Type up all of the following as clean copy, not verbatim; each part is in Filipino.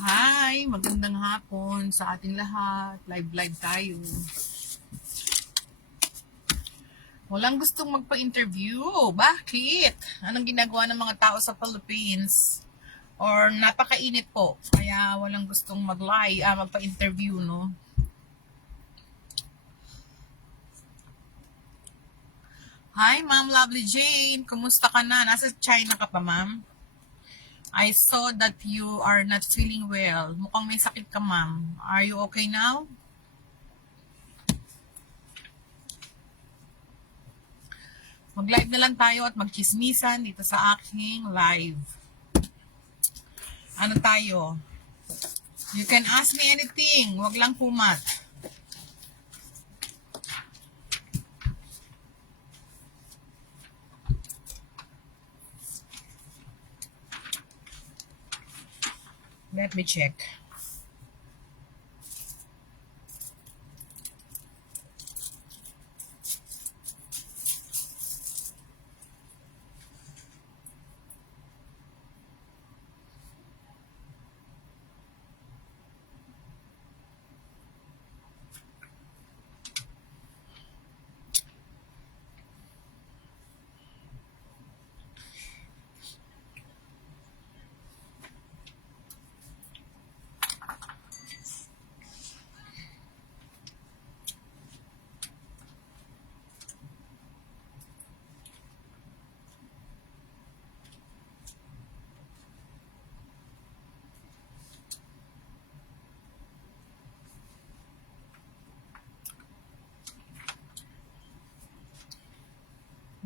Hi, magandang hapon sa ating lahat. Live tayo. Walang gustong magpa-interview. Bakit? Anong ginagawa ng mga tao sa Philippines? Or napakainit po, kaya walang gustong magpa-interview, no? Hi, Ma'am Lovely Jane. Kumusta ka na? Nasa China ka pa, Ma'am? I saw that you are not feeling well. Mukhang may sakit ka, Ma'am. Are you okay now? Mag-live na lang tayo at magchismisan dito sa aking live. Ano tayo? You can ask me anything. Wag lang pumat. Let me check.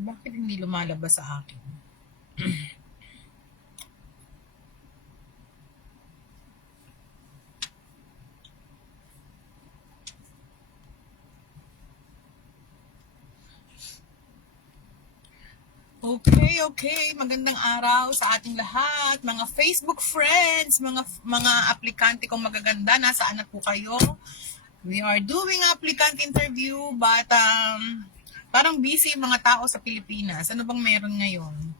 Bakit hindi lumalabas sa akin? Okay. Magandang araw sa ating lahat. Mga Facebook friends, mga aplikante kong magaganda, nasaan na po kayo? We are doing applicant interview, but parang busy mga tao sa Pilipinas. Ano bang meron ngayon?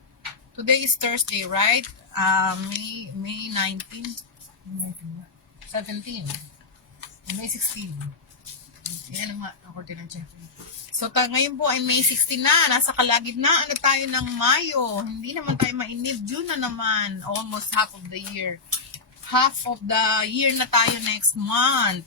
Today is Thursday, right? May 19, 17, May 16. Yan naman, ako tinanong. So, ngayon po ay May 16 na. Nasa kalagitnaan na tayo ng Mayo. Hindi naman tayo mainip. June na naman. Almost half of the year. Half of the year na tayo next month.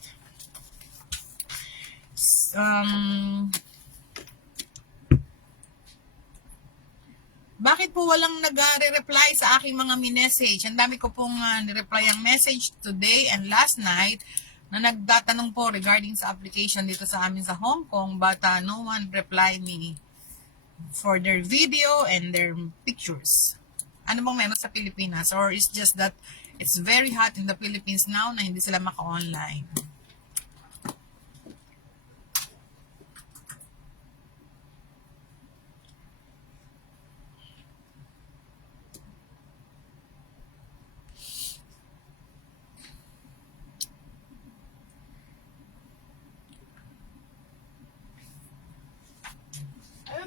Bakit po walang nag-reply sa aking mga message? Ang dami ko pong nireply ang message today and last night na nagtatanong po regarding sa application dito sa amin sa Hong Kong, but no one reply me for their video and their pictures. Ano bang meron sa Pilipinas? Or it's just that it's very hot in the Philippines now na hindi sila maka-online?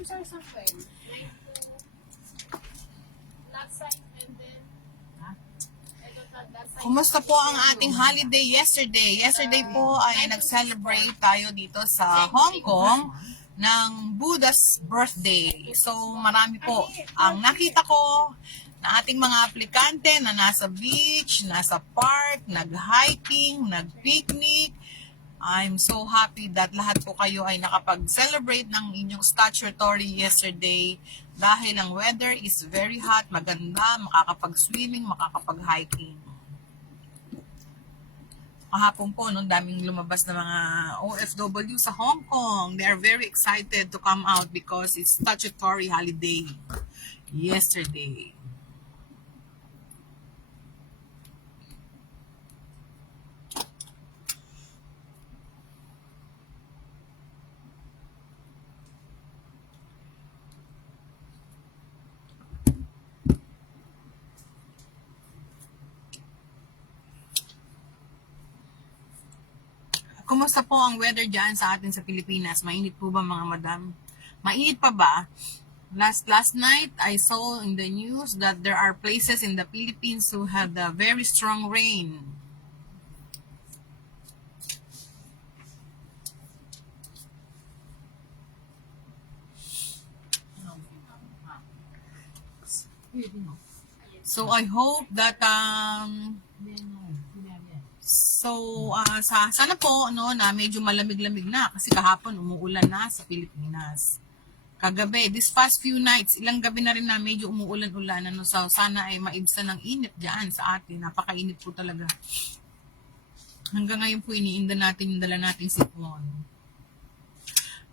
I'm sorry, something. Not sign and then. Kumusta po ang ating holiday yesterday? Yesterday po ay nag-celebrate tayo dito sa Hong Kong ng Buddha's birthday. So marami po ang nakita ko na ating mga aplikante na nasa beach, nasa park, nag-hiking, nag-picnic. I'm so happy that lahat po kayo ay nakapag-celebrate ng inyong statutory yesterday dahil ang weather is very hot, maganda, makakapag-swimming, makakapag-hiking. Kahapon po, no, daming lumabas na mga OFW sa Hong Kong. They are very excited to come out because it's statutory holiday yesterday. Kumusta po ang weather dyan sa atin sa Pilipinas? Mainit po ba mga madam? Mainit pa ba? Last night, I saw in the news that there are places in the Philippines who had a very strong rain. So I hope that sana po no na medyo malamig-lamig na kasi kahapon umuulan na sa Pilipinas. Kagabi, this past few nights, ilang gabi na rin na medyo umuulan-ulan. Ano, so sana ay maibsan ng init diyan sa atin. Napakainit po talaga. Hanggang ngayon po iniinda natin yung dala nating sipon.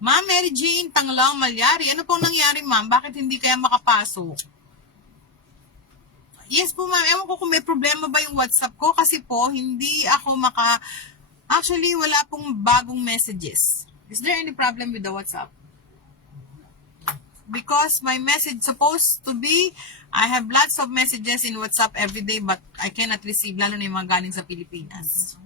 Ma'am Mary Jane Tanglaw Malyari, ano pong nangyari ma'am? Bakit hindi kaya makapasok? Yes po ma'am, ewan ko kung may problema ba yung WhatsApp ko kasi po hindi ako actually wala pong bagong messages. Is there any problem with the WhatsApp? Because my message supposed to be, I have lots of messages in WhatsApp every day but I cannot receive, lalo na yung mga galing sa Pilipinas.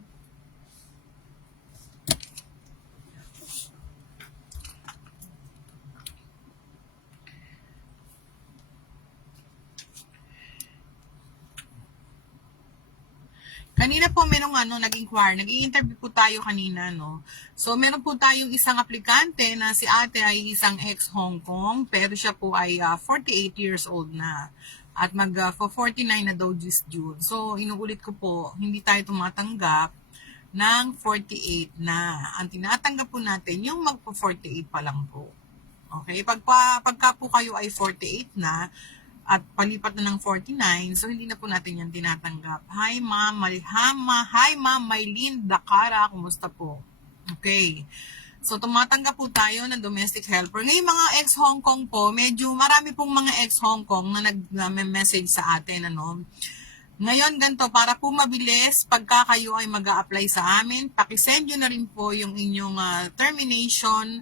Kanina po merong nag-inquire, nag-i-interview po tayo kanina, no? So, meron po tayong isang aplikante na si ate ay isang ex-Hong Kong, pero siya po ay 48 years old na. At mag-49 na daw this June. So, inuulit ko po, hindi tayo tumatanggap ng 48 na. Ang tinatanggap po natin, yung magpo-48 pa lang po. Okay? Pagka po kayo ay 48 na, at palipat na ng 49, so hindi na po natin yan tinatanggap. Hi ma'am, hi ma'am Maylin Dakara, kumusta po? Okay. So tumatanggap po tayo ng domestic helper. Ngayon mga ex-Hong Kong po, medyo marami pong mga ex-Hong Kong na nag-message sa atin, ano. Ngayon ganito, para po mabilis, pagka kayo ay mag-a-apply sa amin, pakisend nyo na rin po yung inyong termination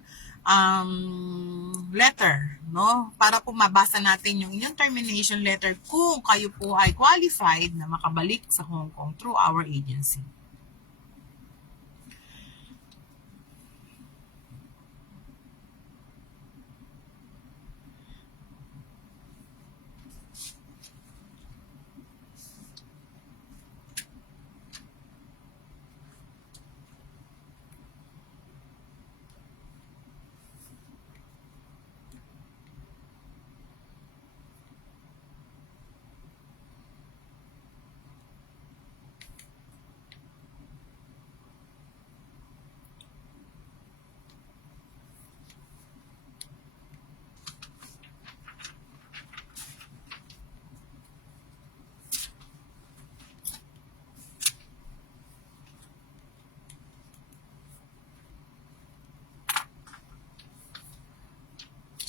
letter, no? Para po mabasa natin yung inyong termination letter kung kayo po ay qualified na makabalik sa Hong Kong through our agency.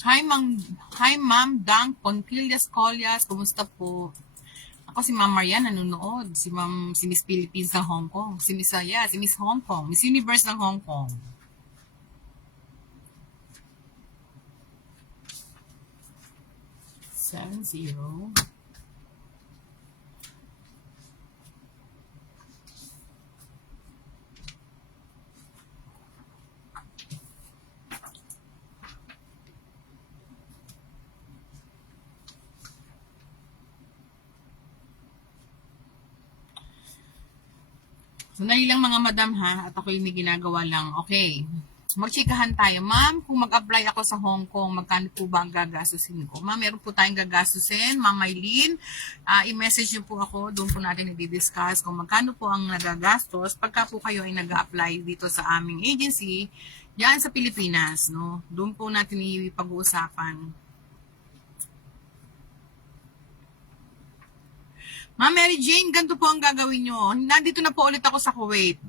Hi Ma'am Dang Pontillas Collias, kumusta po? Ako si Ma'am Marian nanonood, si Miss Philippines ng Hong Kong, si Miss Hong Kong, Miss Universe ng Hong Kong. Seven zero. Sandali lang mga madam ha, at ako yung may ginagawa lang. Okay, magchikahan tayo. Ma'am, kung mag-apply ako sa Hong Kong, magkano po ba ang gagastusin ko? Ma'am, meron po tayong gagastusin. Ma'am Maylin, i-message niyo po ako. Doon po natin i-discuss kung magkano po ang nagagastos pagka po kayo ay nag-apply dito sa aming agency diyan sa Pilipinas. No? Doon po natin ipag-uusapan. Ma'am Mary Jane, ganito po ang gagawin nyo. Nandito na po ulit ako sa Kuwait.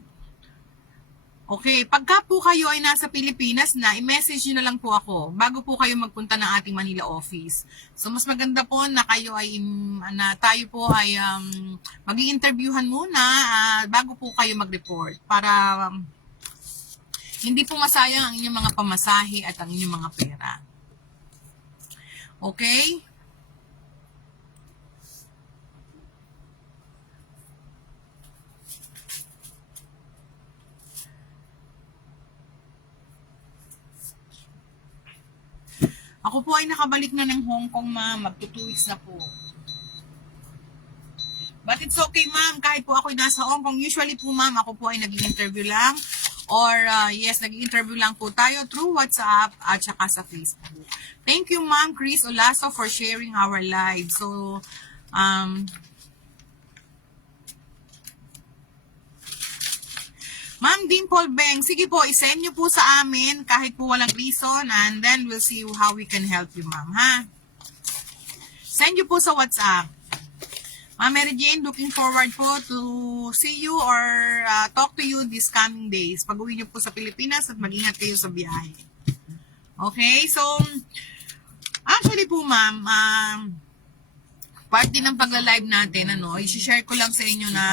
Okay, pagka po kayo ay nasa Pilipinas na, i-message nyo na lang po ako bago po kayo magpunta ng ating Manila office. So, mas maganda po na kayo ay, na tayo po ay mag-i-interviewhan muna bago po kayo mag-report para hindi po masayang ang inyong mga pamasahe at ang inyong mga pera. Okay? Ako po ay nakabalik na ng Hong Kong, ma'am. Magto 2 weeks na po. But it's okay, ma'am. Kahit po ako ay nasa Hong Kong, usually po, ma'am, ako po ay nag-interview lang. Or, yes, nag-interview lang po tayo through WhatsApp at saka sa Facebook. Thank you, ma'am, Chris Olaso, for sharing our live. So, Ma'am Dimple Beng, sige po, isend nyo po sa amin kahit po walang reason and then we'll see how we can help you, ma'am, ha? Send nyo po sa WhatsApp. Ma'am Mary Jane, looking forward po to see you or talk to you these coming days. Pag-uwi nyo po sa Pilipinas at mag-ingat kayo sa biyahe. Okay, so, actually po, ma'am, part din ng pagla-live natin, i-share ko lang sa inyo na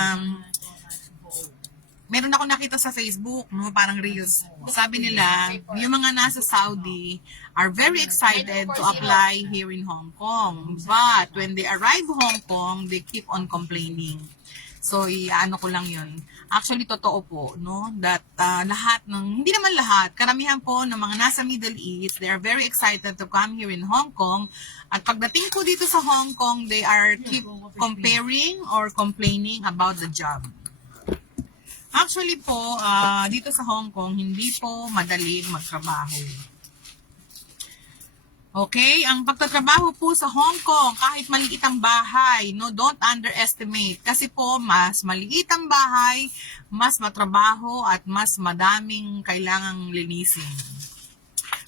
meron ako nakita sa Facebook, parang reels. Sabi nila, yung mga nasa Saudi are very excited to apply here in Hong Kong. But when they arrive Hong Kong, they keep on complaining. So, ano ko lang yun. Actually, totoo po, that lahat hindi naman lahat, karamihan po ng mga nasa Middle East, they are very excited to come here in Hong Kong. At pagdating po dito sa Hong Kong, they are keep comparing or complaining about the job. Actually po, dito sa Hong Kong, hindi po madaling magtrabaho. Okay? Ang pagtatrabaho po sa Hong Kong, kahit maliit ang bahay, don't underestimate. Kasi po, mas maliit ang bahay, mas matrabaho at mas madaming kailangang linisin.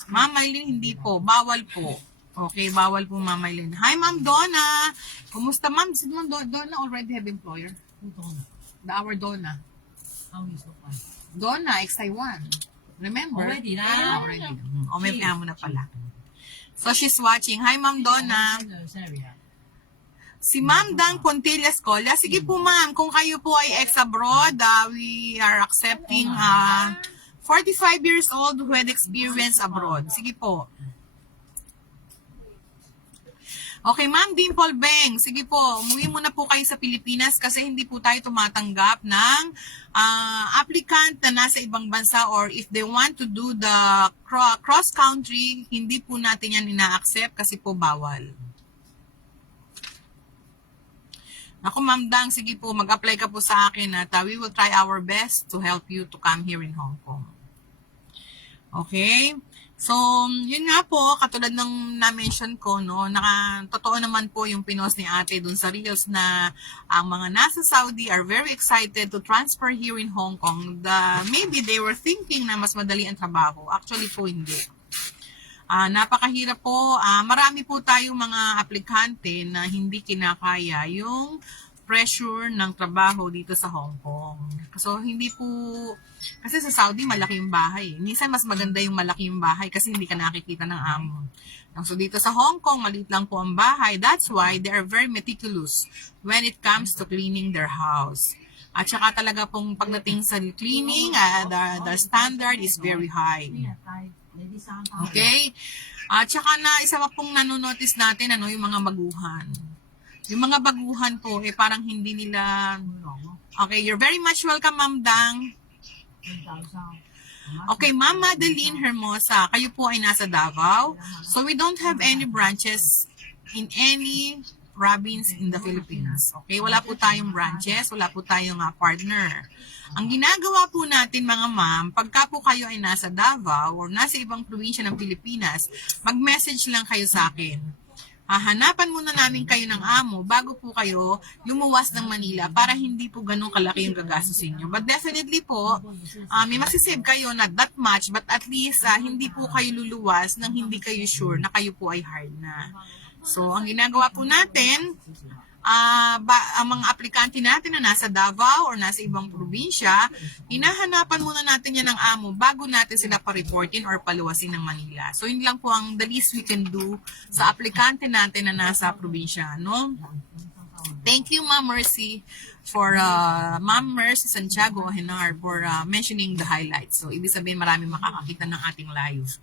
Ma'am Maylin, hindi po. Bawal po. Okay, bawal po, Ma'am Maylin. Hi, Ma'am Donna. Kumusta, Ma'am? Si Ma'am Donna already have employer? Our Donna. Donna, ex-Taiwan. Remember? Already na? Yeah, already. May mo na pala. So, she's watching. Hi, Ma'am Donna. Si Ma'am Dang Pontillas Colla. Sige po, ma'am. Kung kayo po ay ex-abroad, we are accepting 45 years old who had experience abroad. Sige po. Okay, Ma'am Dimple Beng, sige po, umuwi muna po kayo sa Pilipinas kasi hindi po tayo tumatanggap ng applicant na nasa ibang bansa or if they want to do the cross-country, hindi po natin yan ina-accept kasi po bawal. Ako, Ma'am Dang, sige po, mag-apply ka po sa akin at we will try our best to help you to come here in Hong Kong. Okay? So, yun nga po, katulad ng na-mention ko, totoo naman po yung pinost ni ate dun sa Reels na ang mga nasa Saudi are very excited to transfer here in Hong Kong. Maybe they were thinking na mas madali ang trabaho. Actually po, hindi. Napakahirap po. Marami po tayong mga aplikante na hindi kinakaya yung pressure ng trabaho dito sa Hong Kong. So, hindi po, kasi sa Saudi, malaki yung bahay. Minsan, mas maganda yung malaki yung bahay kasi hindi ka nakikita ng amo. So, dito sa Hong Kong, maliit lang po ang bahay. That's why they are very meticulous when it comes to cleaning their house. At saka talaga pong pagdating sa cleaning, the standard is very high. Okay? At saka isa pa pong nanonotice natin, yung mga baguhan. Yung mga baguhan po, parang hindi nila... Okay, you're very much welcome, Ma'am Dang. Okay, Ma'am Madeline Hermosa, kayo po ay nasa Davao. So, we don't have any branches in any province in the Philippines. Okay, wala po tayong branches, wala po tayong partner. Ang ginagawa po natin, mga ma'am, pagka po kayo ay nasa Davao or nasa ibang probinsya ng Pilipinas, mag-message lang kayo sa akin. Hahanapan muna namin kayo ng amo bago po kayo lumuwas ng Manila para hindi po ganun kalaki yung gagastusin nyo. But definitely po, may masisave kayo not that much but at least hindi po kayo luluwas nang hindi kayo sure na kayo po ay hard na. So, ang ginagawa po natin, ang mga aplikante natin na nasa Davao or nasa ibang probinsya, hinahanapan muna natin yan ng amo bago natin sila pa-reportin or paluwasin ng Manila. So, yun lang po ang the least we can do sa aplikante natin na nasa probinsya, no? Thank you, Ma'am Mercy, for Ma'am Mercy Santiago Henar for mentioning the highlights. So, ibig sabihin maraming makakakita ng ating live.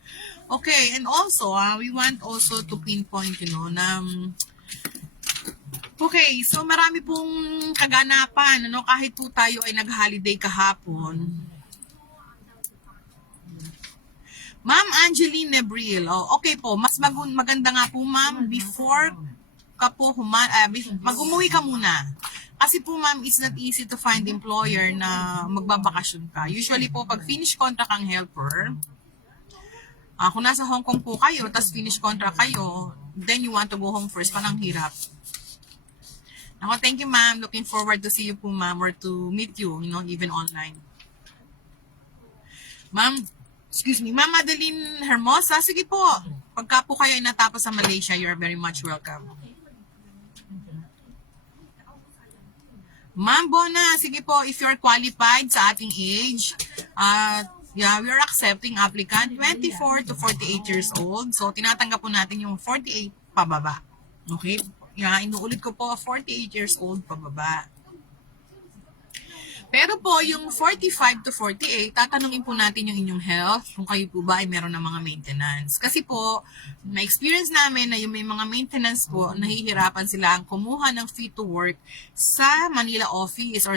Okay, and also, we want also to pinpoint, na okay, so marami pong kaganapan, kahit po tayo ay nag-holiday kahapon. Ma'am Angeline Nebril, okay po, mas maganda nga po ma'am, before ka po mag-umuwi ka muna. Kasi po ma'am, it's not easy to find employer na magbabakasyon ka. Usually po, pag finish contract ang helper, kung nasa Hong Kong po kayo, tas finish contract kayo, then you want to go home first, parang hirap. Ako, thank you ma'am. Looking forward to see you po ma'am or to meet you, even online. Ma'am, excuse me, Ma'am Madeline Hermosa, sige po. Pagka po kayo ay natapos sa Malaysia, you're very much welcome. Ma'am Bona, sige po, if you're qualified sa ating age, yeah, we are accepting applicant 24 to 48 years old. So, tinatanggap po natin yung 48 pababa. Okay? Yeah, inuulit ko po, 48 years old pababa. Pero po, yung 45 to 48, tatanungin po natin yung inyong health, kung kayo po ba ay meron ng mga maintenance. Kasi po, na-experience namin na yung may mga maintenance po, nahihirapan sila ang kumuha ng fit to work sa Manila office or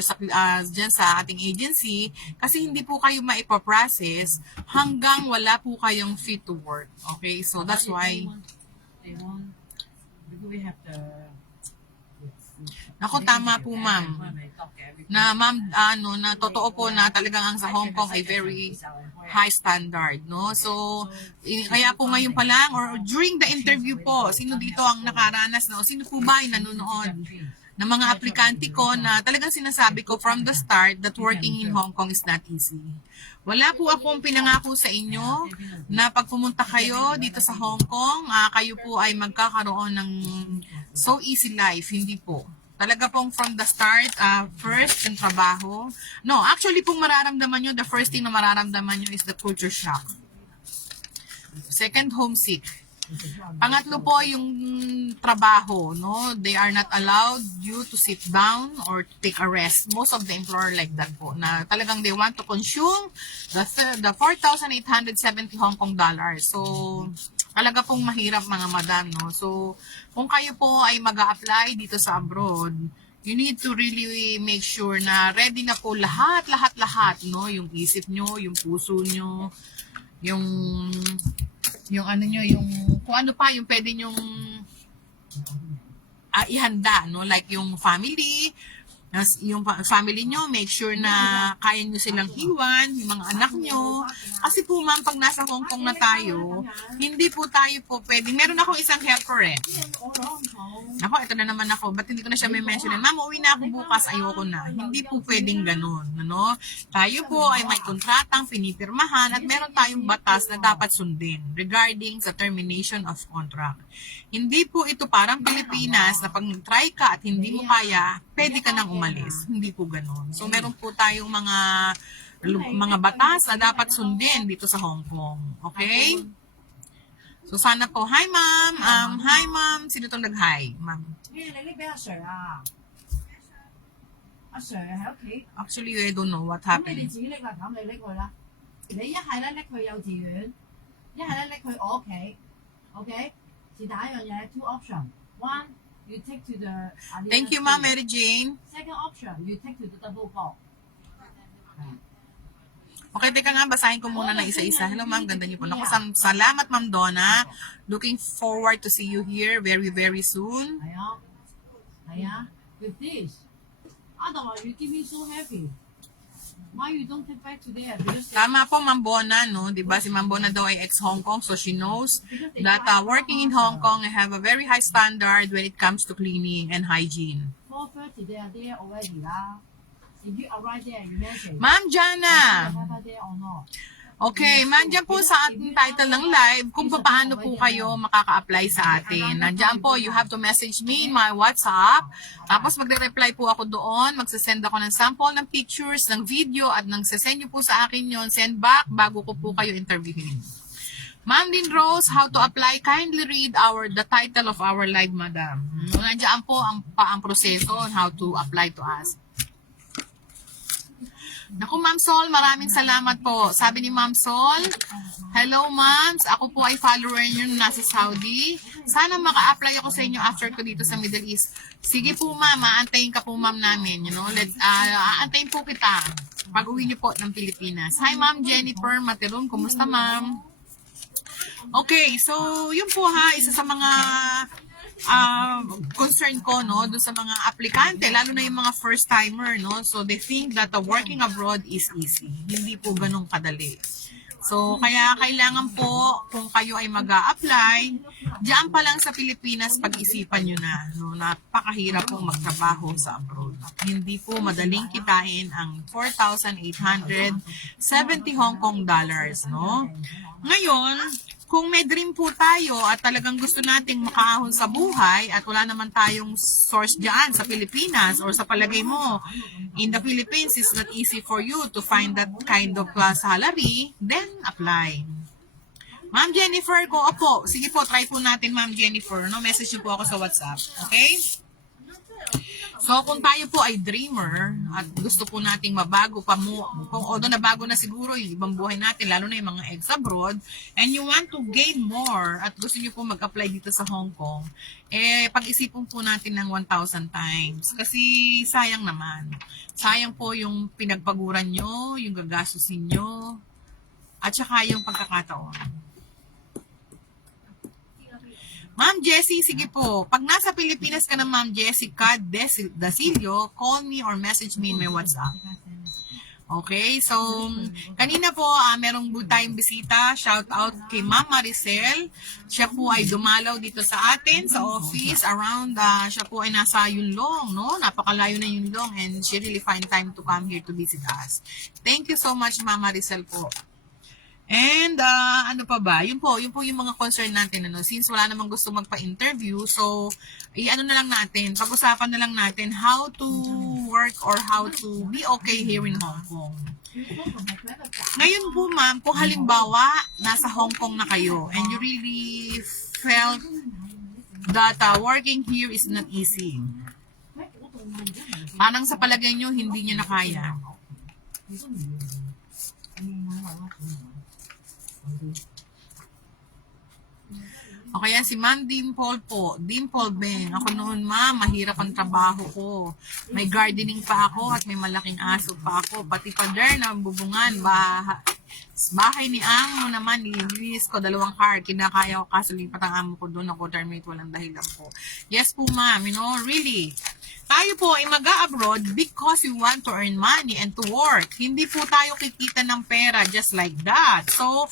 dyan sa ating agency, kasi hindi po kayo maipaprocess hanggang wala po kayong fit to work. Okay, so that's why... Ako, tama po ma'am. Na ma'am, na totoo po na talagang ang sa Hong Kong ay very high standard, no? So, kaya po ngayon pa lang or during the interview po, sino dito ang nakaranas na o sino po ba ay nanonood ng mga aplikante ko na talagang sinasabi ko from the start that working in Hong Kong is not easy. Wala po akong pinangako sa inyo na pag pumunta kayo dito sa Hong Kong, kayo po ay magkakaroon ng so easy life. Hindi po. Talaga pong from the start, first, yung trabaho. No, actually pong mararamdaman nyo, the first thing na mararamdaman nyo is the culture shock. Second, homesick. Pangatlo po, yung trabaho, no? They are not allowed you to sit down or to take a rest. Most of the employer like that po, na talagang they want to consume the 4,870 Hong Kong dollars. So, talaga pong mahirap mga madam, no? So, kung kayo po ay mag-a-apply dito sa abroad, you need to really make sure na ready na po lahat, no? Yung isip nyo, yung puso nyo, yung ano nyo, yung kung ano pa, yung pwede nyong ihanda, no? Like yung family nyo, make sure na kaya nyo silang hiwan, yung mga anak nyo. Kasi po ma'am, pag nasa Hong Kong na tayo, hindi po tayo po pwedeng, meron akong isang helper Ako, ito na naman ako, ba't hindi ko na siya may mentionin? Ma'am, uwi na ako bukas, ayoko na. Hindi po pwedeng ganun, no? Tayo po ay may kontratang pinipirmahan at meron tayong batas na dapat sundin regarding sa termination of contract. Hindi po ito parang Pilipinas na pag nag-try ka at hindi mo kaya, pwede ka nang umalis. Hindi po ganun. So, meron po tayong mga batas na dapat sundin dito sa Hong Kong. Okay? So, sana po. Hi, ma'am. Hi, ma'am. Sino itong nag-hi? Ma'am. Actually, I don't know what happened. Thank you, ma'am, Mary Jane. Second option, you take to the double bulk. Okay, teka nga, basahin ko muna ng isa-isa. Hello, ma'am, ganda niyo po. Naku, salamat, ma'am Donna. Looking forward to see you here very, very soon. With this. Otherwise, you keep me so happy. Why you don't take back today? Tama po, Ma'am Bona, no? Diba si Ma'am Bona daw ay ex-Hong Kong, so she knows that working in Hong Kong, I have a very high standard when it comes to cleaning and hygiene. 4:30, they are there already. If you arrive there, you mention. Ma'am Jana, Have there or not? Okay, nandiyan po sa ating title ng live kung paano po kayo makaka-apply sa atin. Nandiyan po, you have to message me in my WhatsApp. Tapos magre-reply po ako doon. Magsasend ako ng sample ng pictures, ng video, at nang sasend nyo po sa akin yon, send back bago ko po kayo interviewin. Ma'am Din Rose, how to apply? Kindly read the title of our live, madam. Nandiyan po ang proseso on how to apply to us. Naku, Ma'am Sol, maraming salamat po. Sabi ni Ma'am Sol, hello, ma'ams. Ako po ay follower niyo nasa Saudi. Sana maka-apply ako sa inyo after ko dito sa Middle East. Sige po, ma'am. Aantayin ka po, ma'am, namin. Aantayin po kita pag uwi niyo po ng Pilipinas. Hi, Ma'am Jennifer Matilon. Kumusta, ma'am? Okay, so yun po ha, isa sa mga concern ko, no, doon sa mga aplikante, lalo na yung mga first timer, no, so they think that the working abroad is easy. Hindi po ganun kadali. So kaya kailangan po kung kayo ay mag-a-apply, diyan pa lang sa Pilipinas pag-isipan nyo na, no, napakahirap pong magtrabaho sa abroad. Hindi po madaling kitain ang 4,870 Hong Kong dollars, no. Ngayon, kung may dream po tayo at talagang gusto nating makaahon sa buhay at wala naman tayong source dyan sa Pilipinas or sa palagay mo, in the Philippines, it's not easy for you to find that kind of salary, then apply. Ma'am Jennifer, opo, sige po, try po natin, Ma'am Jennifer, no? Message niyo po ako sa WhatsApp, okay? So, kung tayo po ay dreamer at gusto po nating mabago pa mo, kung although nabago na siguro yung ibang buhay natin, lalo na yung mga ex abroad, and you want to gain more at gusto nyo po mag-apply dito sa Hong Kong, pag-isipin po natin ng 1,000 times. Kasi sayang naman. Sayang po yung pinagpaguran nyo, yung gagastusin nyo, at saka yung pagkakataon. Ma'am Jessie, sige po. Pag nasa Pilipinas ka na, Ma'am Jessica Dasilio, call me or message me in my WhatsApp. Okay, so kanina po merong tayong bisita. Shout out kay Ma'am Maricel. Siya po ay dumalaw dito sa atin sa office around, siya po ay nasa Yunlong, no? Napakalayo na Yunlong, and she really find time to come here to visit us. Thank you so much, Ma'am Maricel po. And ano pa ba? Yun po yung mga concern natin, ano, since wala namang gusto magpa-interview, so ano na lang natin, pag-usapan na lang natin how to work or how to be okay here in Hong Kong. Ngayon po, ma'am, kung halimbawa nasa Hong Kong na kayo and you really felt that working here is not easy. Parang sa palagay nyo, hindi nyo na kaya. O kaya si Ma'am Dimple po. Dimple Beng. Ako noon, ma'am, mahirap ang trabaho ko. May gardening pa ako at may malaking aso pa ako. Pati pader na bubungan. Bahay ni Ang mo naman, nilinis ko 2 car. Kinakaya ko kaso lipat ang amo ko doon. Ako terminate, walang dahilan po. Yes po, ma'am. You know, really. Tayo po ay mag-a-abroad because we want to earn money and to work. Hindi po tayo kikita ng pera just like that. So,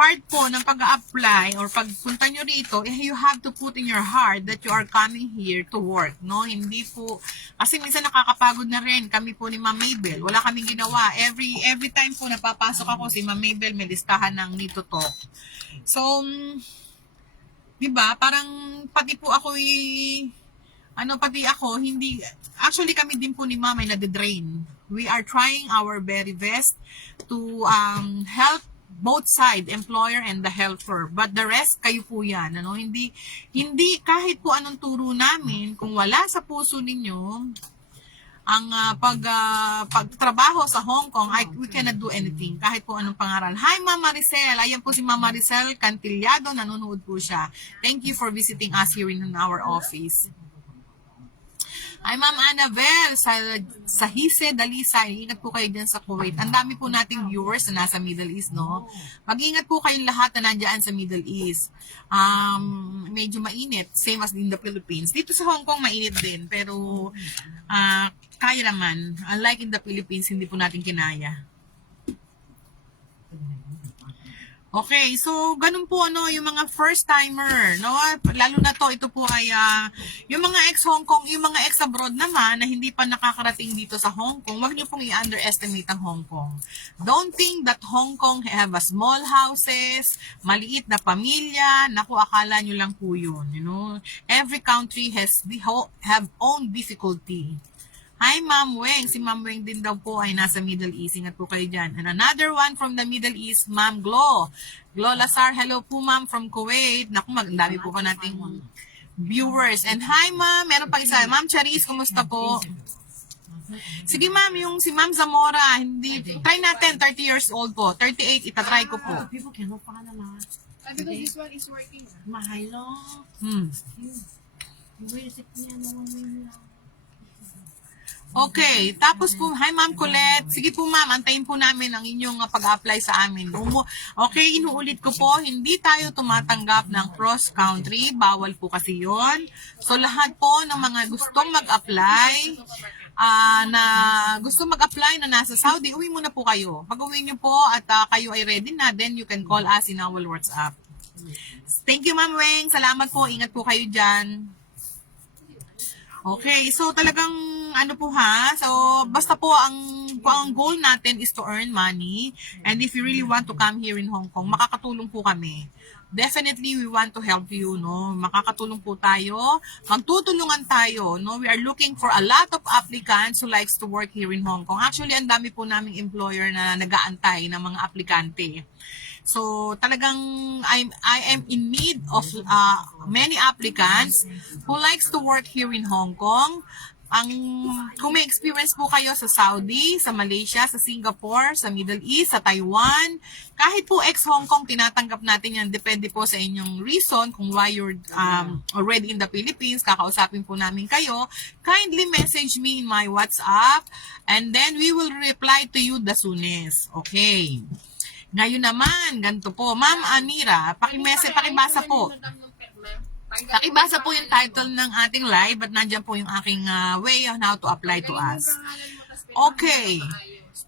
part po ng pag-a-apply or pagpunta nyo rito, you have to put in your heart that you are coming here to work, no? Hindi po, kasi minsan nakakapagod na rin kami po ni Ma'am Mabel. Wala kaming ginawa. Every time po napapasok ako, si Ma'am Mabel may listahan ng need to talk. So, diba, parang pati po ako pati ako, hindi, actually kami din po ni Ma'am ay nade-drain. We are trying our very best to help both side, employer and the helper. But the rest, kayo po yan. Ano? Hindi kahit po anong turo namin, kung wala sa puso ninyo, ang pagtrabaho sa Hong Kong, we cannot do anything. Kahit po anong pangaral. Hi, Ma'am Maricel. Ayan po si Ma'am Maricel Cantillado. Nanonood po siya. Thank you for visiting us here in our office. Ay, Ma'am Annabel, sa Hise, Dalisay, ingat po kayo dyan sa Kuwait. Ang dami po nating viewers na nasa Middle East, no? Mag-ingat po kayong lahat na nandiyan sa Middle East. Medyo mainit, same as in the Philippines. Dito sa Hong Kong, mainit din, pero kaya naman. Unlike in the Philippines, hindi po natin kinaya. Okay, so ganun po yung mga first timer, no? Lalo na ito po ay yung mga ex-Hong Kong, yung mga ex-abroad naman na hindi pa nakakarating dito sa Hong Kong, wag niyo pong i-underestimate ang Hong Kong. Don't think that Hong Kong have a small houses, maliit na pamilya, naku, akala niyo lang po yun, you know? Every country has have own difficulty. Hi, Ma'am Weng. Si Ma'am Weng din daw po ay nasa Middle East. Ingat po kayo dyan. And another one from the Middle East, Ma'am Glo. Glo Lazar, hello po, Ma'am, from Kuwait. Naku, magdami po ko nating viewers. And hi, Ma'am. Meron pa isa. Ma'am Charis, kumusta po? Sige, Ma'am, yung si Ma'am Zamora, hindi, try natin, 30 years old po. 38, itatry ko po. People cannot find a lot. Because this one is working. Mahalo. Hmm. You wait a second, no one will know. Okay, tapos po, hi Ma'am Colette. Sige po Ma'am, antayin po namin ang inyong pag-apply sa amin. Okay, inuulit ko po, hindi tayo tumatanggap ng cross-country. Bawal po kasi yon. So lahat po ng mga gustong mag-apply, na nasa Saudi, uwi muna po kayo. Pag-uwi nyo po at kayo ay ready na, then you can call us in our WhatsApp. Thank you Ma'am Weng. Salamat po. Ingat po kayo dyan. Okay, so talagang so basta po ang goal natin is to earn money, and if you really want to come here in Hong Kong, makakatulong po kami. Definitely we want to help you, no? Makakatulong po tayo, magtutulungan tayo, no? We are looking for a lot of applicants who likes to work here in Hong Kong. Actually, ang dami po naming employer na nag-aantay ng mga aplikante. So, talagang I am in need of many applicants who likes to work here in Hong Kong. Kung may experience po kayo sa Saudi, sa Malaysia, sa Singapore, sa Middle East, sa Taiwan, kahit po ex-Hong Kong, tinatanggap natin yan. Depende po sa inyong reason kung why you're already in the Philippines. Kakausapin po namin kayo. Kindly message me in my WhatsApp and then we will reply to you the soonest. Okay. Ngayon naman, ganito po. Ma'am Anira, pakibasa po. Pakibasa po yung title ng ating live at nandiyan po yung aking way on how to apply to us. Okay.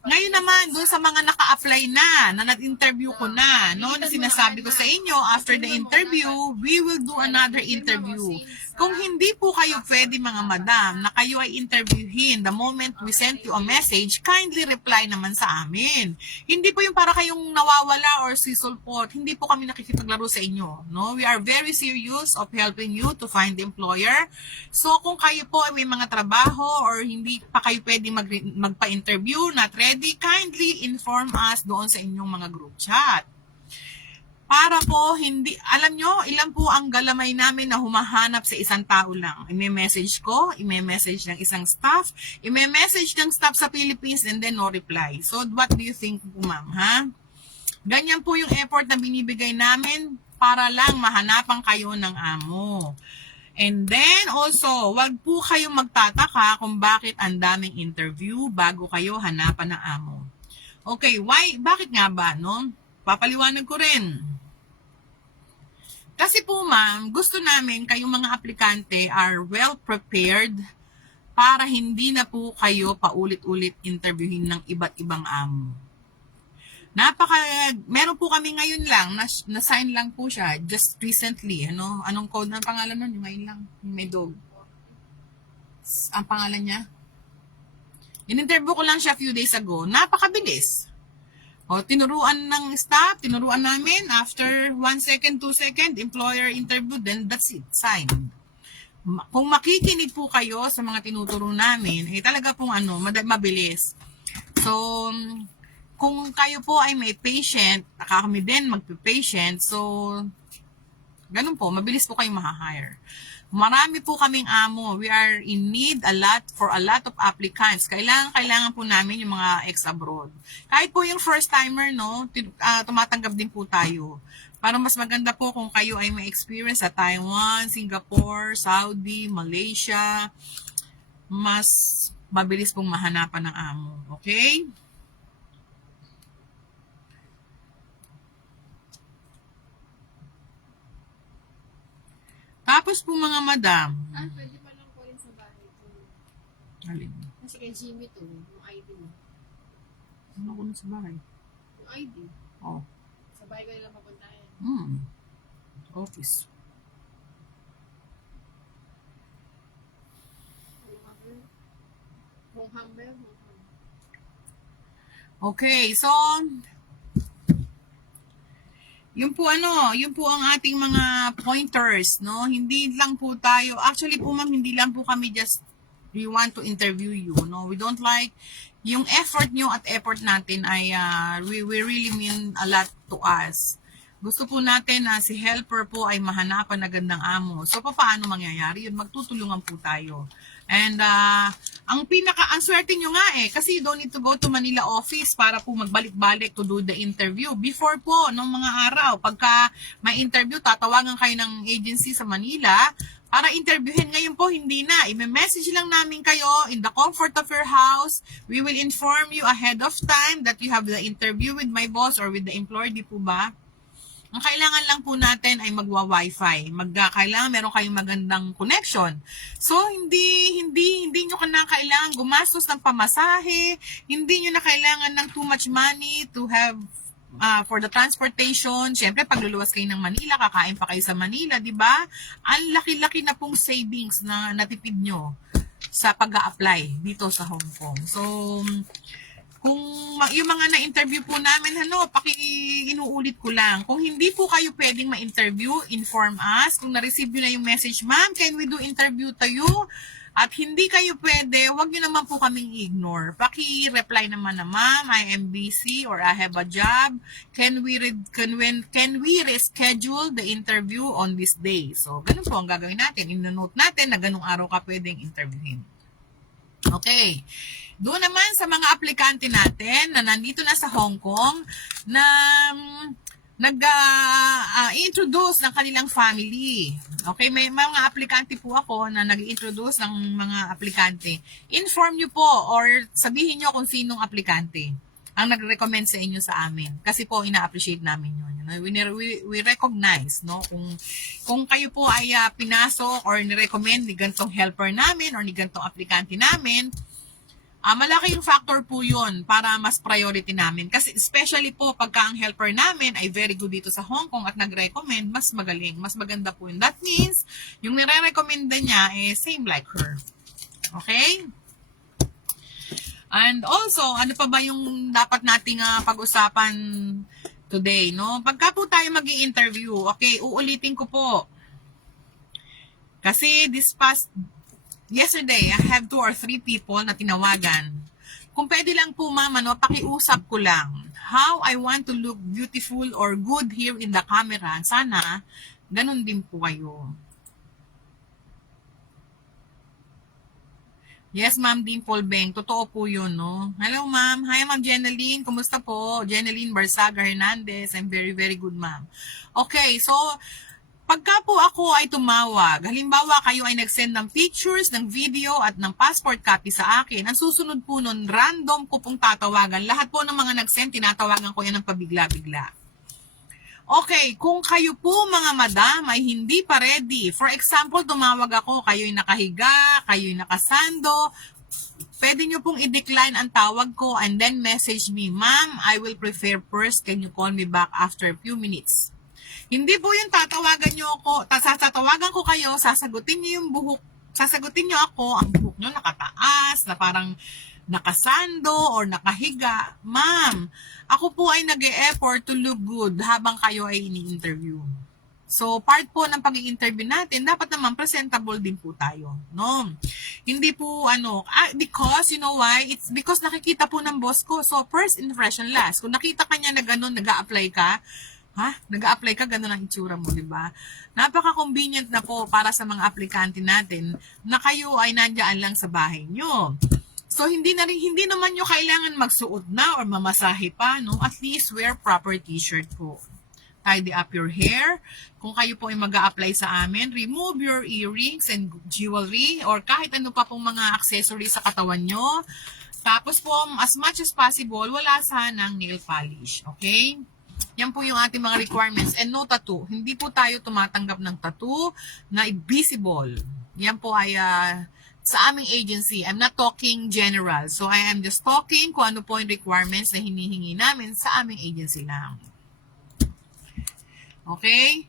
Ngayon naman, dun sa mga naka-apply na nag-interview ko na sinasabi ko sa inyo, after the interview, we will do another interview. Kung hindi po kayo pwede mga madam na kayo ay interviewin the moment we send you a message, kindly reply naman sa amin. Hindi po yung para kayong nawawala or sisulpot. Hindi po kami nakikipaglaro sa inyo. No? We are very serious of helping you to find employer. So kung kayo po ay may mga trabaho or hindi pa kayo pwede magpa-interview, not ready, kindly inform us doon sa inyong mga group chat. Para po, alam nyo, ilan po ang galamay namin na humahanap sa isang tao lang. I-message ko, i-message ng isang staff, i-message ng staff sa Philippines and then no reply. So, what do you think po, ma'am, ha? Ganyan po yung effort na binibigay namin para lang mahanapan kayo ng amo. And then, also, wag po kayong magtataka kung bakit ang daming interview bago kayo hanapan ng amo. Okay, bakit nga ba, no? Papaliwanag ko rin. Kasi po ma'am, gusto namin kayong mga aplikante are well prepared para hindi na po kayo paulit-ulit interviewin ng iba't ibang amo. Meron po kami ngayon lang, na-sign lang po siya, just recently, anong code ng pangalan nun? Yung ngayon lang, yung may dog. Ang pangalan niya? In-interview ko lang siya few days ago, napakabilis. Tinuruan ng staff, tinuruan namin, after 1 second, 2 second, employer interview, then that's it, signed. Kung makikinig po kayo sa mga tinuturo namin, talaga pong mabilis. So, kung kayo po ay may patient, kami din magpe-patient, so, ganun po, mabilis po kayong ma-hire. Marami po kaming amo. We are in need for a lot of applicants. Kailangan po namin yung mga ex-abroad. Kahit po yung first-timer, tumatanggap din po tayo. Para mas maganda po kung kayo ay may experience sa Taiwan, Singapore, Saudi, Malaysia, mas mabilis pong mahanapan ng amo. Okay? Tapos po mga madam. Pwede pa lang po rin sa bahay ko. Alin? Kasi kay Jimmy to, yung ID mo. Ano ko na sa bahay? Yung ID. Oh. Sa bahay ka kayo lang mapuntahin. Office. Monghamber. Okay, so yun po ang ating mga pointers, no? Hindi lang po tayo, actually po ma'am, hindi lang po kami just we want to interview you, no? We don't like yung effort nyo at effort natin ay we really mean a lot to us. Gusto po natin na si helper po ay mahanapan na gandang amo. So paano mangyayari yun? Magtutulungan po tayo. And ang swerte nyo nga kasi you don't need to go to Manila office para po magbalik-balik to do the interview. Before po, nung mga araw, pagka may interview, tatawagan kayo ng agency sa Manila para interviewin. Ngayon po, hindi na. I-message lang namin kayo in the comfort of your house. We will inform you ahead of time that you have the interview with my boss or with the employer, di po ba? Ang kailangan lang po natin ay magwa-wifi. Kailangan meron kayong magandang connection. So, hindi nyo na kailangan gumastos ng pamasahe. Hindi nyo na kailangan ng too much money to have for the transportation. Siyempre, pagluluwas kayo ng Manila, kakain pa kayo sa Manila, di ba? Ang laki-laki na pong savings na natipid nyo sa pag-a-apply dito sa Hong Kong. So, kung yung mga na-interview po namin, inuulit ko lang. Kung hindi po kayo pwedeng ma-interview, inform us. Kung na-receive nyo na yung message, ma'am, can we do interview to you? At hindi kayo pwede, wag nyo naman po kaming ignore. Paki-reply naman na, ma'am, I am busy or I have a job. Can we reschedule the interview on this day? So, ganun po ang gagawin natin. In-note natin na ganung araw ka pwedeng interviewin. Okay. Doon naman sa mga aplikante natin na nandito na sa Hong Kong na nag-introduce ng kanilang family. Okay, may mga aplikante po ako na nag-introduce ng mga aplikante. Inform nyo po or sabihin nyo kung sinong aplikante ang nag-recommend sa inyo sa amin. Kasi po, ina-appreciate namin yun. We recognize, no? Kung kayo po ay pinasok or ni-recommend ni gantong helper namin or ni gantong aplikante namin, malaki yung factor po yun para mas priority namin. Kasi especially po pagka ang helper namin ay very good dito sa Hong Kong at nag-recommend, mas magaling, mas maganda po yun. That means, yung nire-recommend niya same like her. Okay? And also, ano pa ba yung dapat nating pag-usapan today, no? Pagka po tayo mag-i-interview, okay, uulitin ko po. Kasi yesterday, I have 2 or 3 people na tinawagan. Kung pwede lang po ma'am, pakiusap ko lang. How I want to look beautiful or good here in the camera. Sana, ganun din po kayo. Yes, ma'am, Dimple Beng. Totoo po yun, no? Hello, ma'am. Hi, ma'am Jeneline. Kumusta po? Jeneline Barsaga Hernandez. I'm very, very good, ma'am. Okay, so, pagka po ako ay tumawag, halimbawa kayo ay nag-send ng pictures, ng video at ng passport copy sa akin, ang susunod po nun, random ko pong tatawagan. Lahat po ng mga nag-send, tinatawagan ko yan ng pabigla-bigla. Okay, kung kayo po mga madam ay hindi pa ready, for example, tumawag ako, kayo'y nakahiga, kayo'y nakasando, pwede nyo pong i-decline ang tawag ko and then message me, ma'am, I will prefer first, can you call me back after a few minutes? Hindi po yung tatawagan nyo ako, tatawagan ko kayo, sasagutin nyo yung buhok, sasagutin nyo ako, ang buhok nyo nakataas, na parang nakasando or nakahiga. Ma'am, ako po ay nag-e-effort to look good habang kayo ay ini-interview. So, part po ng pag-i-interview natin, dapat naman presentable din po tayo. No? Hindi po because, you know why? It's because nakikita po ng boss ko. So, first impression last. Kung nakita ka niya na gano'n, nag-a-apply ka, nag-a-apply ka, gano'n ang itsura mo, di ba? Napaka-convenient na po para sa mga aplikante natin na kayo ay nandiyan lang sa bahay nyo. So, hindi naman nyo kailangan magsuot na or mamasahe pa, no? At least wear proper t-shirt po. Tidy up your hair. Kung kayo po ay mag-a-apply sa amin, remove your earrings and jewelry or kahit ano pa pong mga accessories sa katawan nyo. Tapos po, as much as possible, wala sanang nail polish. Okay? Yan po yung ating mga requirements. And no tattoo. Hindi po tayo tumatanggap ng tattoo na visible. Yan po ay sa aming agency. I'm not talking general. So, I am just talking kung ano po yung requirements na hinihingi namin sa aming agency lang. Okay?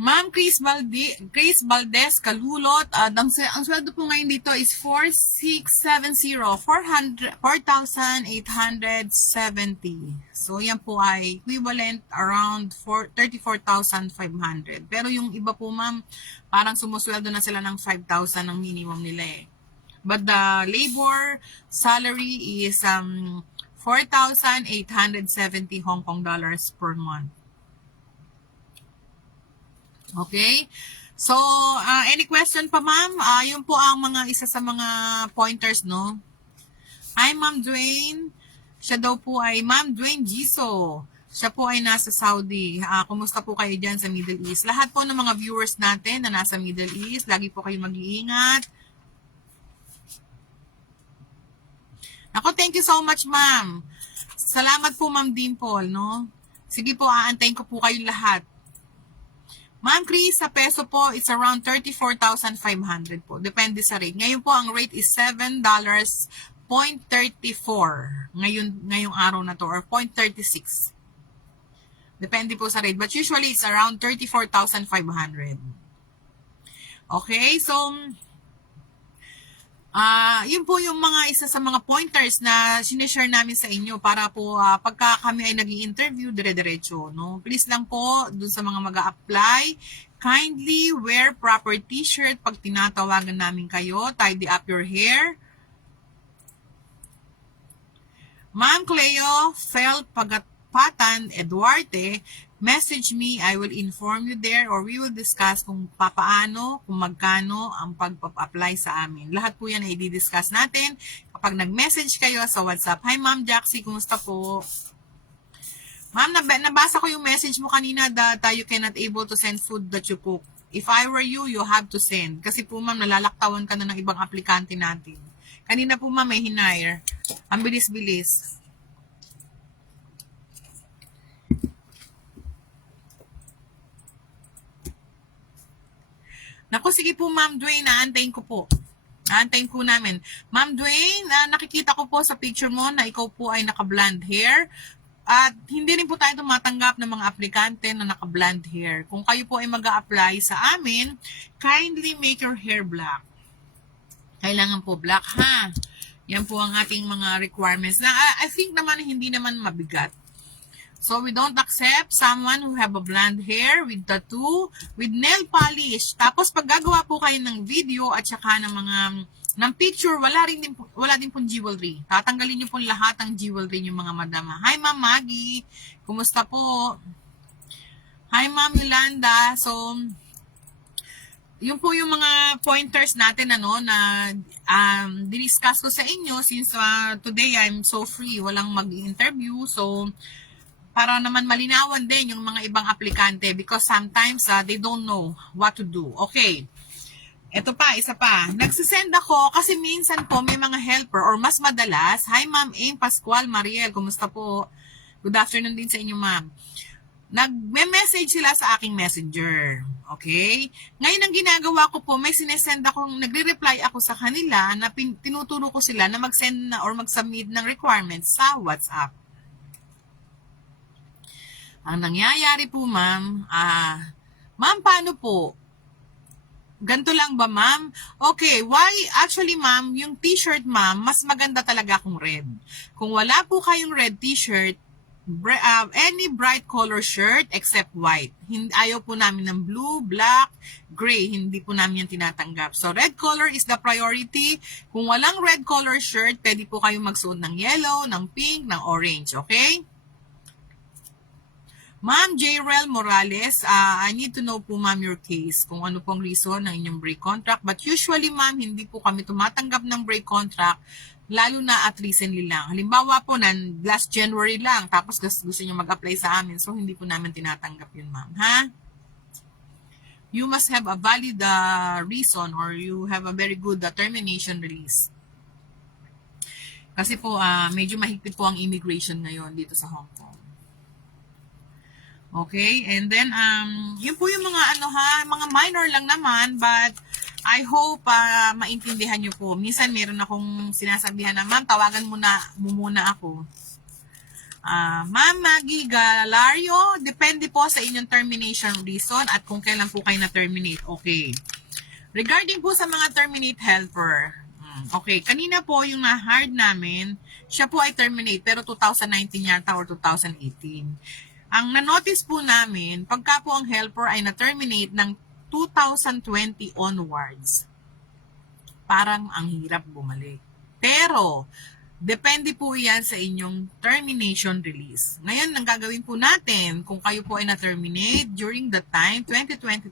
Ma'am Chris Valdez Kalulot, ang sweldo po ngayon dito is 4670, 4,870. So yan po ay equivalent around 34,500. Pero yung iba po ma'am, parang sumusweldo na sila ng 5,000 ang minimum nila eh. But the labor salary is 4,870 Hong Kong dollars per month. Okay? So, any question pa ma'am? Yun po ang mga isa sa mga pointers, no? Hi, Ma'am Dwayne. Siya daw po ay Ma'am Dwayne Giso. Siya po ay nasa Saudi. Kumusta po kayo dyan sa Middle East? Lahat po ng mga viewers natin na nasa Middle East, lagi po kayo mag-iingat. Ako, thank you so much, ma'am. Salamat po, Ma'am Dimple, no? Sige po, aantayin ko po kayo lahat. Ma'am Chris, sa peso po, it's around 34,500 po. Depende sa rate. Ngayon po, ang rate is $7.34. Ngayong araw na to, or 0.36. Depende po sa rate. But usually, it's around 34,500. Okay, so yun po yung mga isa sa mga pointers na sinishare namin sa inyo para po pagka kami ay nag-i-interview, dire-diretso, no? Please lang po, dun sa mga mag-a-apply, kindly wear proper t-shirt pag tinatawagan namin kayo, tidy up your hair. Ma'am Cleo Fel Pagapatan Eduarte, message me, I will inform you there or we will discuss kung papaano, kung magkano ang pag-apply sa amin. Lahat po yan ay i-discuss natin kapag nag-message kayo sa WhatsApp. Hi Ma'am Jaxie, kumusta po? Ma'am, nabasa ko yung message mo kanina that you cannot able to send food that you cook. If I were you, you have to send. Kasi po ma'am, nalalaktawan ka na ng ibang aplikante natin. Kanina po ma'am, may hinire. Ang bilis-bilis. Naku, sige po Ma'am Dwayne, naantayin ko po. Naantayin po namin. Ma'am Dwayne, nakikita ko po sa picture mo na ikaw po ay naka-blonde hair. At hindi rin po tayo tumatanggap ng mga aplikante na naka-blonde hair. Kung kayo po ay mag-a-apply sa amin, kindly make your hair black. Kailangan po black ha. Yan po ang ating mga requirements. Na I think naman hindi naman mabigat. So, we don't accept someone who have a blonde hair with tattoo, with nail polish. Tapos, pag gagawa po kayo ng video at saka ng picture, wala din pong jewelry. Tatanggalin niyo po lahat ng jewelry niyo mga madama. Hi, Ma'am Maggie. Kumusta po? Hi, Ma'am Yolanda. So, yun po yung mga pointers natin na diniscuss ko sa inyo since today I'm so free, walang mag-interview. So, para naman malinawan din yung mga ibang aplikante because sometimes they don't know what to do. Okay. Ito pa, isa pa. Nagsisend ako kasi minsan po may mga helper or mas madalas. Hi Ma'am Aim Pascual Mariel, kumusta po? Good afternoon din sa inyo ma'am. Nagme-message sila sa aking messenger. Okay? Ngayon ang ginagawa ko po, may sinesend akong, nagre-reply ako sa kanila na tinuturo ko sila na mag-send na or mag-submit ng requirements sa WhatsApp. Ang nangyayari po, ma'am, ma'am, paano po? Ganto lang ba, ma'am? Okay, why? Actually, ma'am, yung t-shirt, ma'am, mas maganda talaga kung red. Kung wala po kayong red t-shirt, any bright color shirt except white. Ayaw po namin ng blue, black, gray. Hindi po namin yan tinatanggap. So, red color is the priority. Kung walang red color shirt, pwede po kayong magsuot ng yellow, ng pink, ng orange. Okay? Ma'am Jayrel Morales, I need to know po ma'am your case, kung ano pong reason ng inyong break contract. But usually ma'am, hindi po kami tumatanggap ng break contract, lalo na at recently lang. Halimbawa po, last January lang, tapos gusto nyo mag-apply sa amin, so hindi po namin tinatanggap yun ma'am, ha? You must have a valid reason or you have a very good termination release. Kasi po, medyo mahigpit po ang immigration ngayon dito sa Hong Kong. Okay, and then yun po yung mga mga minor lang naman, but I hope maintindihan nyo po. Minsan meron akong sinasabihan na, ma'am, tawagan mo muna ako. Ma'am Maggie Galario, depende po sa inyong termination reason at kung kailan po kayo na-terminate. Okay. Regarding po sa mga terminate helper, okay, kanina po yung na-hard namin, siya po ay terminate pero 2019 yata or 2018. Ang na-notice po namin, pagka po ang helper ay na-terminate ng 2020 onwards, parang ang hirap bumalik. Pero, depende po yan sa inyong termination release. Ngayon, ang gagawin po natin, kung kayo po ay na-terminate during the time, 2020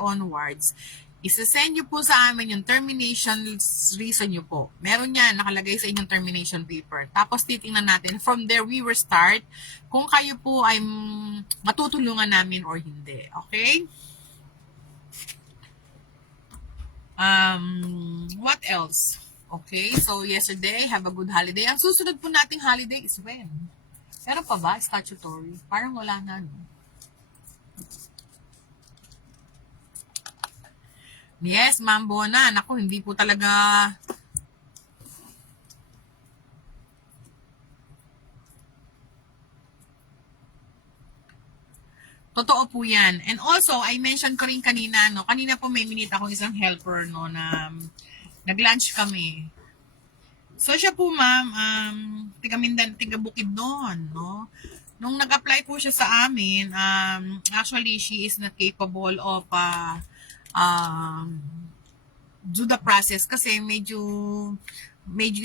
onwards, isa-send nyo po sa amin yung termination reason nyo po. Meron yan, nakalagay sa inyong termination paper. Tapos titingnan natin, from there we will start kung kayo po ay matutulungan namin or hindi. Okay? What else? Okay, so yesterday, have a good holiday. Ang susunod po nating holiday is when? Meron pa ba? Statutory? Parang wala na, no? Yes, Ma'am Bona. Naku, hindi po talaga... Totoo po yan. And also, I mentioned ko rin kanina, no? Kanina po may minute akong isang helper, no, na nag-lunch kami. So, siya po, ma'am, tiga Bukidnon, no? Nung nag-apply po siya sa amin, actually, she is not capable of do the process kasi medyo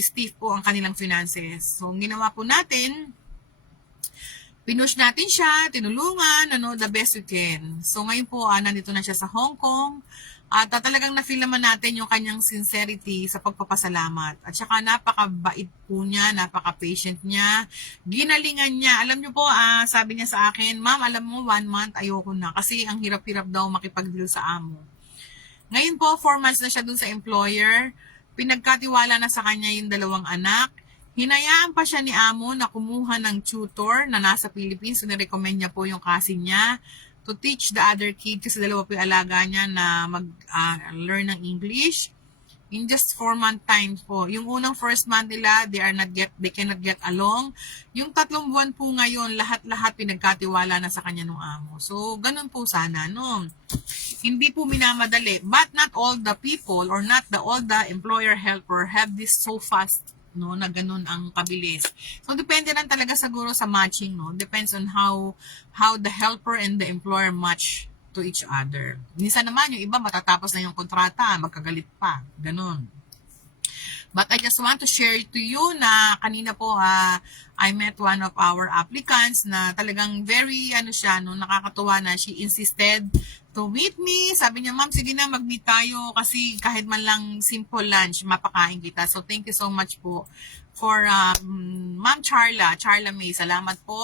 stiff po ang kanilang finances. So, ang ginawa po natin, pinush natin siya, tinulungan, the best we can. So, ngayon po, nandito na siya sa Hong Kong. At talagang na-feel naman natin yung kanyang sincerity sa pagpapasalamat. At saka napakabait po niya, napaka-patient niya, ginalingan niya. Alam niyo po, sabi niya sa akin, ma'am, alam mo, 1 month, ayoko na. Kasi ang hirap-hirap daw makipag-deal sa amo. Ngayon po, 4 months na siya dun sa employer. Pinagkatiwala na sa kanya yung 2 anak. Hinayaan pa siya ni amo na kumuha ng tutor na nasa Philippines. So, nirecommend niya po yung cousin niya to teach the other kid kasi 2 po yung alaga niya na mag-learn ng English. In just 4-month time po. Yung unang first month nila, they cannot get along. Yung 3 buwan po ngayon, lahat-lahat pinagkatiwala na sa kanya ng amo. So, ganun po sana, no? Hindi po minamadali. But not all the people or not all the employer helper have this so fast, no, na ganun ang kabilis. So, depende lang talaga siguro sa matching, no? Depends on how the helper and the employer match to each other. Minsan naman, yung iba matatapos na yung kontrata, magkagalit pa. Ganun. But I just want to share to you na kanina po I met one of our applicants na talagang very nakakatuwa na she insisted to meet me. Sabi niya, ma'am, sige na mag-meet tayo kasi kahit man lang simple lunch, mapakain kita. So thank you so much po for Ma'am Charla May. Salamat po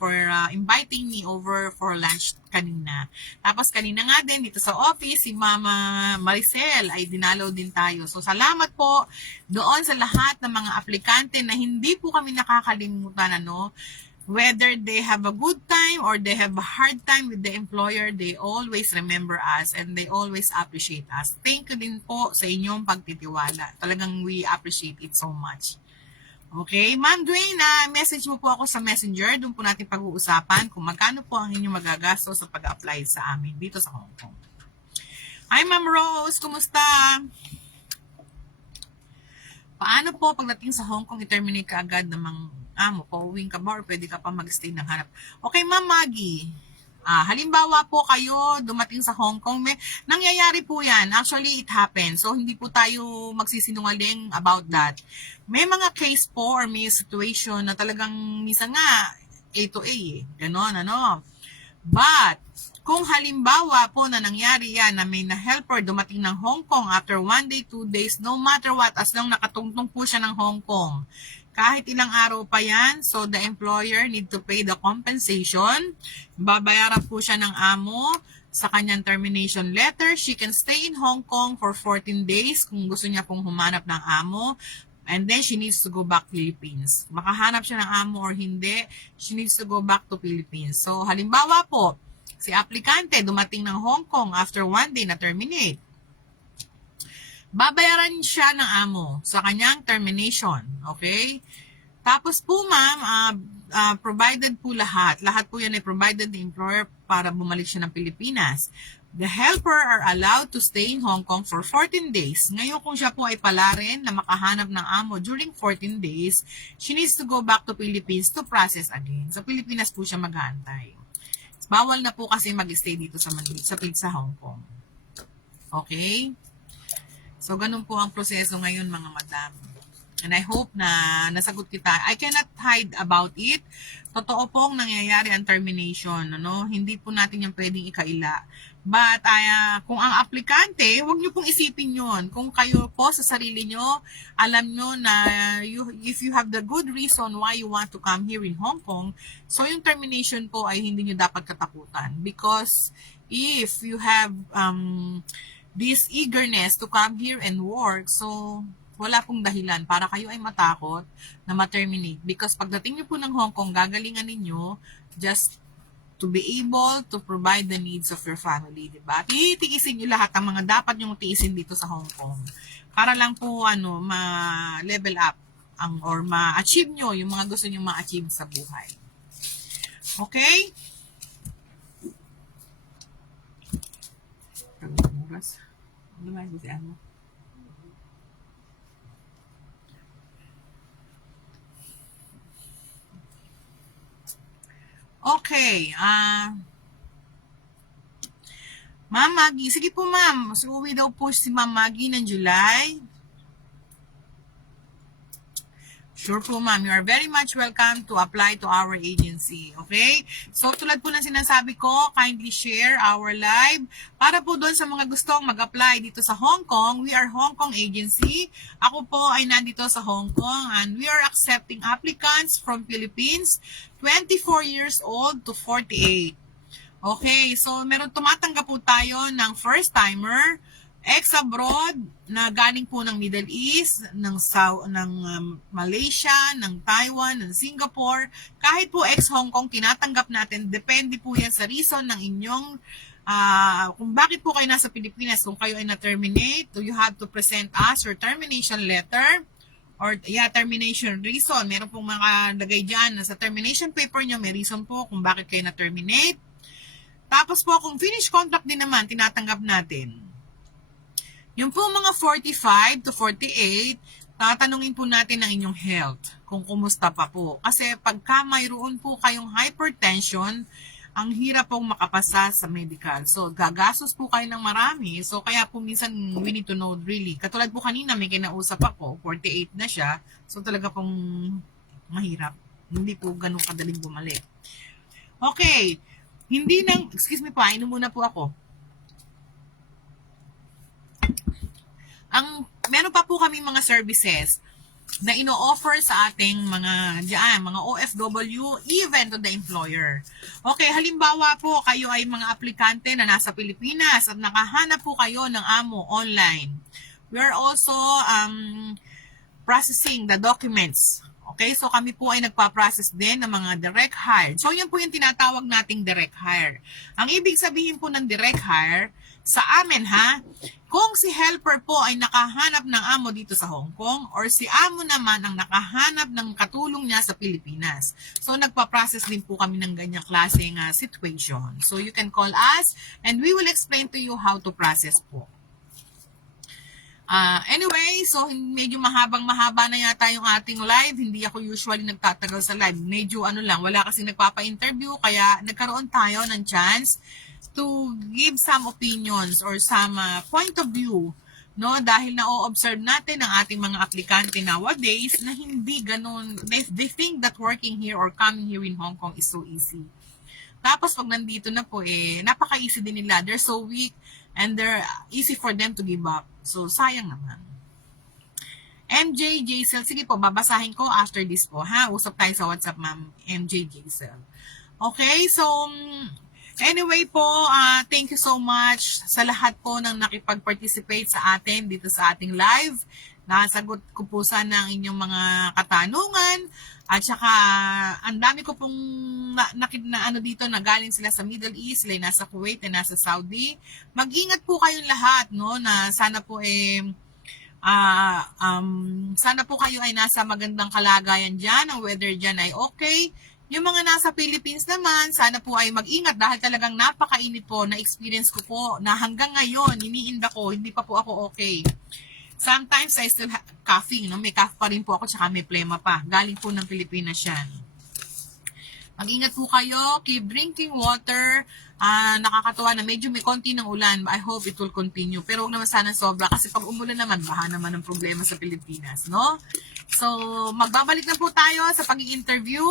for inviting me over for lunch kanina. Tapos kanina nga din dito sa office, si Mama Maricel ay dinalaw din tayo. So salamat po doon sa lahat ng mga aplikante na hindi po kami nakakalimutan, whether they have a good time or they have a hard time with the employer, they always remember us and they always appreciate us. Thank you din po sa inyong pagtitiwala. Talagang we appreciate it so much. Okay, Ma'am Dwayne, message mo po ako sa Messenger. Doon po natin pag-uusapan kung magkano po ang inyong magagastos sa pag-apply sa amin dito sa Hong Kong. Hi, Ma'am Rose, kumusta? Paano po pagdating sa Hong Kong, i-terminate ka agad ng mga pauwing ka ba or pwede ka pa mag-stay ng hanap? Okay, Ma'am Maggie. Halimbawa po kayo dumating sa Hong Kong, nangyayari po yan. Actually, it happens. So, hindi po tayo magsisinungaling about that. May mga case po or may situation na talagang minsan nga, A to A eh. Ganon, ano. But, kung halimbawa po na nangyari yan na may na-helper dumating ng Hong Kong after 1 day, 2 days, no matter what, as long nakatungtong po siya ng Hong Kong, kahit ilang araw pa yan, so the employer need to pay the compensation. Babayaran po siya ng amo sa kanyang termination letter. She can stay in Hong Kong for 14 days kung gusto niya pong humanap ng amo. And then she needs to go back Philippines. Makahanap siya ng amo or hindi, she needs to go back to Philippines. So halimbawa po, si aplikante dumating ng Hong Kong after 1 day na terminate. Babayaran siya ng amo sa kanyang termination. Okay? Tapos po ma'am, provided po lahat. Lahat po yan ay provided ng employer para bumalik siya ng Pilipinas. The helper are allowed to stay in Hong Kong for 14 days. Ngayon kung siya po ay pala rin na makahanap ng amo during 14 days, she needs to go back to Philippines to process again. Sa Pilipinas po siya mag-aantay. Bawal na po kasi mag-stay dito sa Hong Kong. Okay? So, ganun po ang proseso ngayon mga madam. And I hope na nasagot kita. I cannot hide about it. Totoo pong nangyayari ang termination. Ano? Hindi po natin yung pwedeng ikaila. But kung ang aplikante, huwag nyo pong isipin yon. Kung kayo po sa sarili nyo, alam nyo na if you have the good reason why you want to come here in Hong Kong, so yung termination po ay hindi nyo dapat katakutan. Because if you have this eagerness to come here and work, so wala pong dahilan para kayo ay matakot na ma-terminate. Because pagdating niyo po ng Hong Kong, gagalingan ninyo just to be able to provide the needs of your family, diba? Titiisin niyo lahat ng mga dapat nyong tiisin dito sa Hong Kong. Para lang po ma-level up or ma-achieve nyo yung mga gusto nyo ma-achieve sa buhay. Okay? Lumayan ko si ano. Okay. Ma'am Maggie. Sige po ma'am. So, uwi daw po si Ma'am Maggie ng July. Sure po ma'am, you are very much welcome to apply to our agency. Okay? So tulad po ng sinasabi ko, kindly share our live. Para po doon sa mga gustong mag-apply dito sa Hong Kong, we are Hong Kong agency. Ako po ay nandito sa Hong Kong and we are accepting applicants from Philippines, 24 years old to 48. Okay, so meron tumatanggap po tayo ng first timer, ex-abroad na galing po ng Middle East, ng Malaysia, ng Taiwan, ng Singapore. Kahit po ex-Hong Kong, tinatanggap natin. Depende po yan sa reason ng inyong, kung bakit po kayo nasa Pilipinas. Kung kayo ay na-terminate, you have to present us your termination letter or termination reason. Meron pong mga lagay dyan na sa termination paper nyo, may reason po kung bakit kayo na-terminate. Tapos po, kung finish contract din naman, tinatanggap natin. Yung po mga 45 to 48, tatanungin po natin ang inyong health, kung kumusta pa po. Kasi pagka mayroon po kayong hypertension, ang hirap pong makapasa sa medical. So, gagastos po kayo ng marami. So, kaya po minsan we need to know really. Katulad po kanina, may kinausap ako, 48 na siya. So, talaga pong mahirap. Hindi po ganun kadaling bumalik. Okay. Excuse me po, inom muna po ako. Meron pa po kami mga services na ino-offer sa ating mga OFW, even to the employer. Okay, halimbawa po, kayo ay mga aplikante na nasa Pilipinas at nakahanap po kayo ng amo online. We are also processing the documents. Okay, so kami po ay nagpa-process din ng mga direct hire. So, yan po yung tinatawag nating direct hire. Ang ibig sabihin po ng direct hire, sa amin kung si helper po ay nakahanap ng amo dito sa Hong Kong or si amo naman ang nakahanap ng katulong niya sa Pilipinas. So, nagpa-process din po kami ng ganyang klaseng situation. So, you can call us and we will explain to you how to process po. Anyway, so medyo mahaba na yata yung ating live. Hindi ako usually nagtatagal sa live. Medyo wala kasi nagpapa-interview kaya nagkaroon tayo ng chance to give some opinions or some point of view no? Dahil na-observe natin ang ating mga aplikante nowadays na hindi ganun. They think that working here or coming here in Hong Kong is so easy. Tapos pag nandito na po napaka-easy din nila. They're so weak and they're easy for them to give up. So sayang naman. MJ Jaisel, sige po, babasahin ko after this po, ha? Usap tayo sa WhatsApp, ma'am. MJ Jaisel. Okay, so anyway po, thank you so much sa lahat po ng nakipag-participate sa atin dito sa ating live. Nasagot ko po sana ang inyong mga katanungan. At saka, ang dami ko pong ano dito na galing sila sa Middle East, sila nasa Kuwait, nasa Saudi. Mag-ingat po kayong lahat, no? Na sana po sana po kayo ay nasa magandang kalagayan dyan, ang weather dyan ay okay. Yung mga nasa Philippines naman, sana po ay mag-ingat dahil talagang napakainit po na experience ko po na hanggang ngayon, iniinda ko, hindi pa po ako okay. Sometimes I still have coughing, no? May cough pa rin po ako, tsaka may plema pa. Galing po ng Pilipinas yan. Mag-ingat po kayo, keep drinking water. Nakakatuwa na medyo may konti ng ulan. I hope it will continue. Pero huwag naman sana sobra kasi pag umulan naman, baka naman ang problema sa Pilipinas, no? So, magbabalik na po tayo sa pag-i-interview.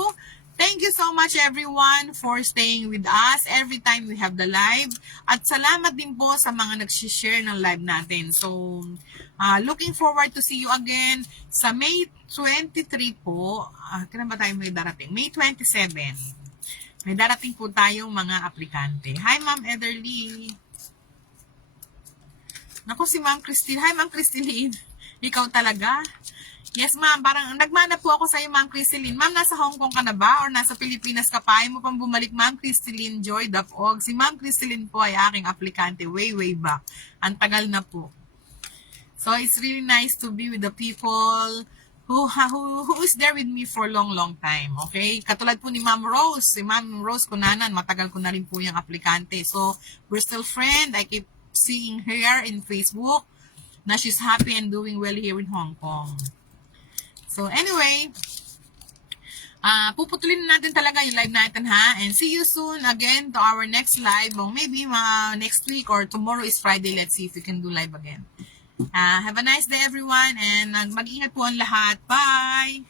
Thank you so much everyone for staying with us every time we have the live. At salamat din po sa mga nag-share ng live natin. So, looking forward to see you again sa May 23 po. Kailan ba tayo may darating? May 27. May darating po tayong mga aplikante. Hi, Ma'am Ederly. Naku, si Ma'am Christine. Hi, Ma'am Christine. Ikaw talaga? Yes, ma'am. Parang nagmana po ako sa iyo, Ma'am Christine. Ma'am, nasa Hong Kong ka na ba? Or nasa Pilipinas ka pa? Ayaw mo pang bumalik, Ma'am Christine Joy Dapog. Si Ma'am Christine po ay aking aplikante way back. Ang tagal na po. So, it's really nice to be with the people who is there with me for long time. Okay? Katulad po ni Ma'am Rose. Si Ma'am Rose Kunanan, matagal ko na rin po yung aplikante. So, we're still friends. I keep seeing her in Facebook na she's happy and doing well here in Hong Kong. So, anyway, puputulin natin talaga yung live natin, ha? And see you soon again to our next live. Or maybe next week or tomorrow is Friday. Let's see if we can do live again. Have a nice day, everyone. And mag-ingat po ang lahat. Bye!